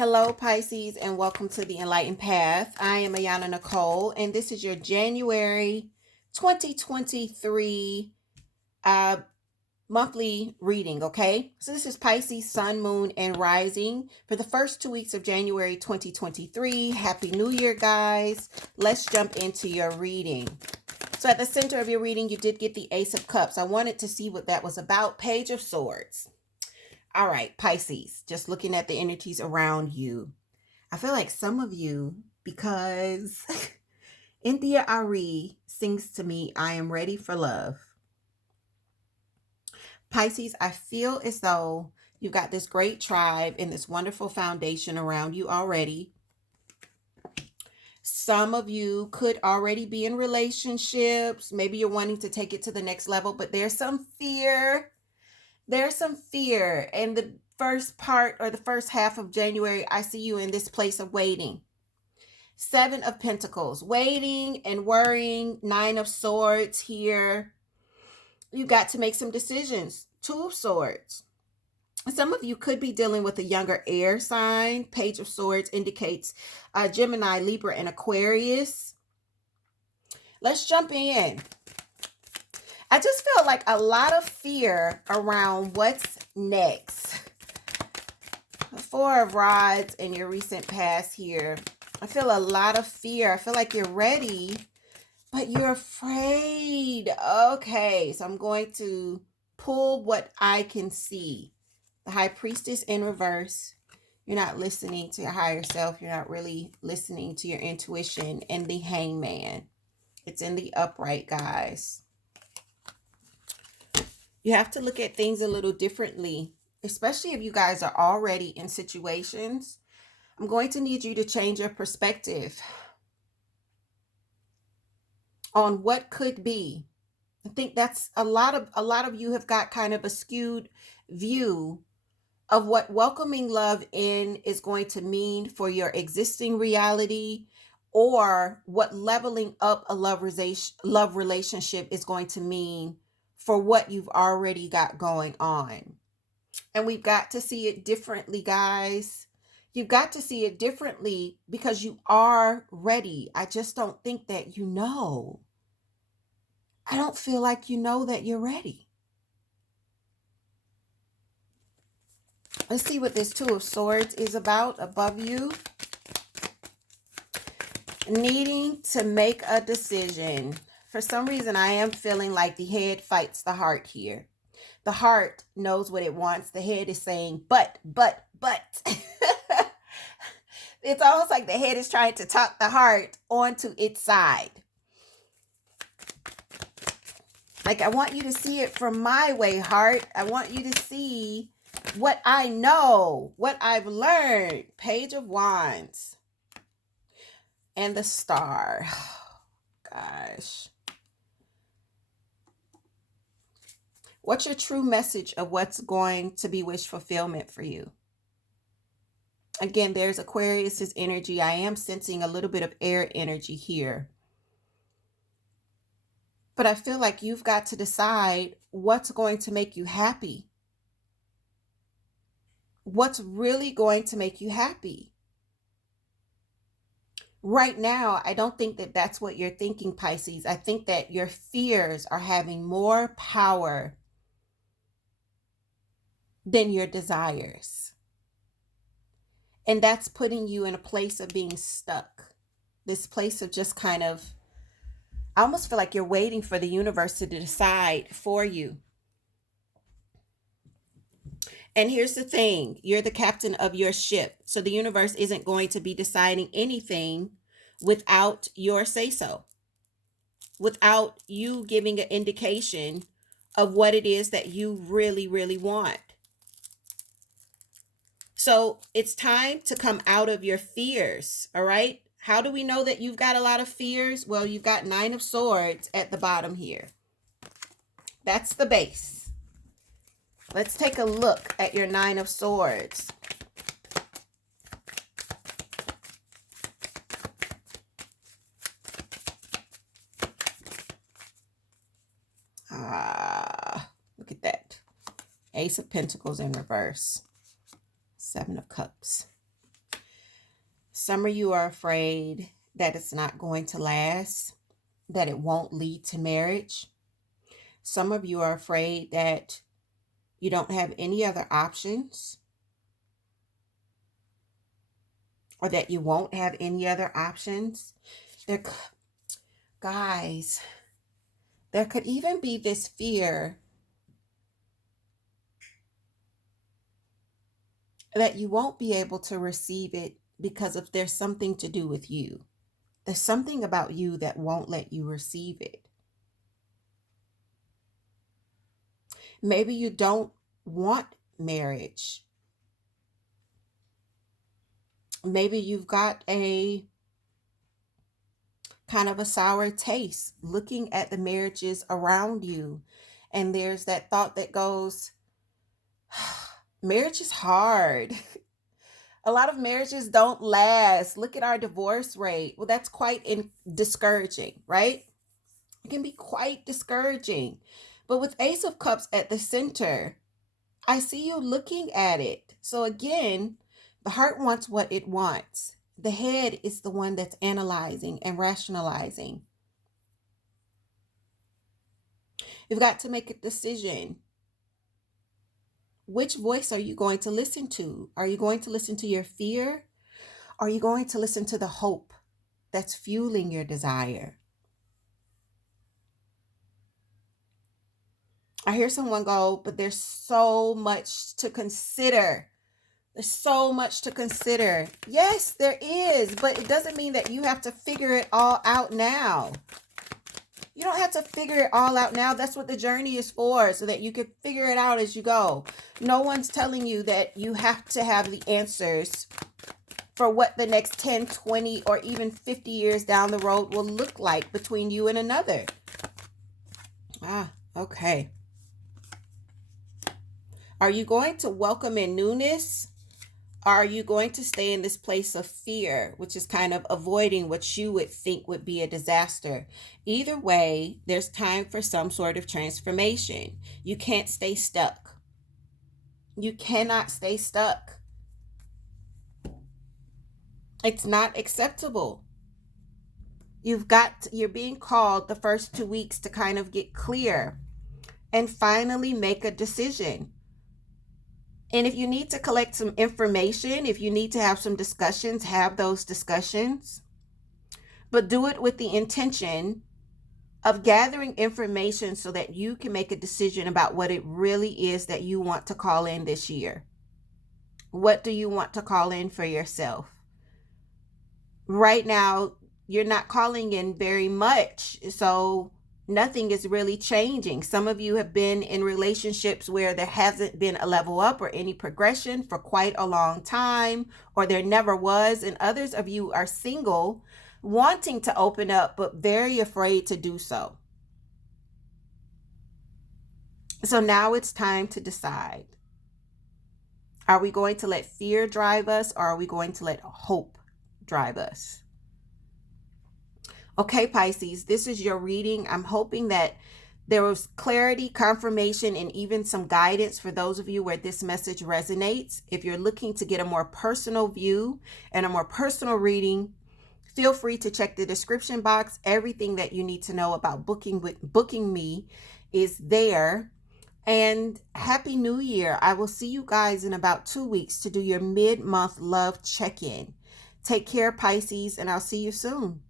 Hello, Pisces, and welcome to the Enlightened Path. I am Ayana Nicole, and this is your January 2023 monthly reading, okay? So this is Pisces, Sun, Moon, and Rising for the first 2 weeks of January 2023. Happy New Year, guys. Let's jump into your reading. So at the center of your reading, you did get the Ace of Cups. I wanted to see what that was about. Page of Swords. All right, Pisces, just looking at the energies around you. I feel like some of you, because India Ari sings to me, I am ready for love. Pisces, I feel as though you've got this great tribe and this wonderful foundation around you already. Some of you could already be in relationships. Maybe you're wanting to take it to the next level, but there's some fear. There's some fear. And the first part or the first half of January, I see you in this place of waiting. 7 of Pentacles, waiting and worrying. 9 of Swords here. You've got to make some decisions. 2 of Swords. Some of you could be dealing with a younger air sign. Page of Swords indicates Gemini, Libra, and Aquarius. Let's jump in. I just feel like a lot of fear around what's next. The 4 of Rods in your recent past here. I feel a lot of fear. I feel like you're ready, but you're afraid. Okay, so I'm going to pull what I can see. The High Priestess in reverse. You're not listening to your higher self. You're not really listening to your intuition. And the Hangman. It's in the upright, guys. You have to look at things a little differently, especially if you guys are already in situations. I'm going to need you to change your perspective on what could be. I think that's a lot of you have got kind of a skewed view of what welcoming love in is going to mean for your existing reality, or what leveling up a love relationship is going to mean for what you've already got going on. And we've got to see it differently, guys. You've got to see it differently because you are ready. I just don't think that you know. I don't feel like you know that you're ready. Let's see what this 2 of Swords is about above you. Needing to make a decision. For some reason, I am feeling like the head fights the heart here. The heart knows what it wants. The head is saying, but. It's almost like the head is trying to talk the heart onto its side. Like, I want you to see it from my way, heart. I want you to see what I know, what I've learned. Page of Wands. And the Star. Gosh. What's your true message of what's going to be wish fulfillment for you? Again, there's Aquarius's energy. I am sensing a little bit of air energy here. But I feel like you've got to decide what's going to make you happy. What's really going to make you happy? Right now, I don't think that that's what you're thinking, Pisces. I think that your fears are having more power than your desires. And that's putting you in a place of being stuck. This place of just kind of, I almost feel like you're waiting for the universe to decide for you. And here's the thing. You're the captain of your ship. So the universe isn't going to be deciding anything without your say-so. Without you giving an indication of what it is that you really, really want. So it's time to come out of your fears, all right? How do we know that you've got a lot of fears? Well, you've got 9 of Swords at the bottom here. That's the base. Let's take a look at your 9 of Swords. Look at that. Ace of Pentacles in reverse. 7 of Cups. Some of you are afraid that it's not going to last, that it won't lead to marriage. Some of you are afraid that you don't have any other options, or that you won't have any other options. Guys, there could even be this fear that you won't be able to receive it because if there's something to do with you. There's something about you that won't let you receive it. Maybe you don't want marriage. Maybe you've got a kind of a sour taste looking at the marriages around you. And there's that thought that goes, marriage is hard. A lot of marriages don't last. Look at our divorce rate. Well, that's quite discouraging, right? It can be quite discouraging. But with Ace of Cups at the center, I see you looking at it. So again, the heart wants what it wants. The head is the one that's analyzing and rationalizing. You've got to make a decision. Which voice are you going to listen to? Are you going to listen to your fear? Or are you going to listen to the hope that's fueling your desire? I hear someone go, but there's so much to consider. There's so much to consider. Yes, there is, but it doesn't mean that you have to figure it all out now. You don't have to figure it all out now. That's what the journey is for, so that you can figure it out as you go. No one's telling you that you have to have the answers for what the next 10, 20, or even 50 years down the road will look like between you and another. Okay. Are you going to welcome in newness? Or are you going to stay in this place of fear, which is kind of avoiding what you would think would be a disaster? Either way, there's time for some sort of transformation. You can't stay stuck. You cannot stay stuck. It's not acceptable. You're being called the first 2 weeks to kind of get clear and finally make a decision. And if you need to collect some information, if you need to have some discussions, have those discussions. But do it with the intention of gathering information so that you can make a decision about what it really is that you want to call in this year. What do you want to call in for yourself? Right now, you're not calling in very much, so nothing is really changing. Some of you have been in relationships where there hasn't been a level up or any progression for quite a long time, or there never was. And others of you are single, wanting to open up, but very afraid to do so. So now it's time to decide. Are we going to let fear drive us, or are we going to let hope drive us? Okay, Pisces, this is your reading. I'm hoping that there was clarity, confirmation, and even some guidance for those of you where this message resonates. If you're looking to get a more personal view and a more personal reading, feel free to check the description box. Everything that you need to know about booking me is there. And Happy New Year. I will see you guys in about 2 weeks to do your mid-month love check-in. Take care, Pisces, and I'll see you soon.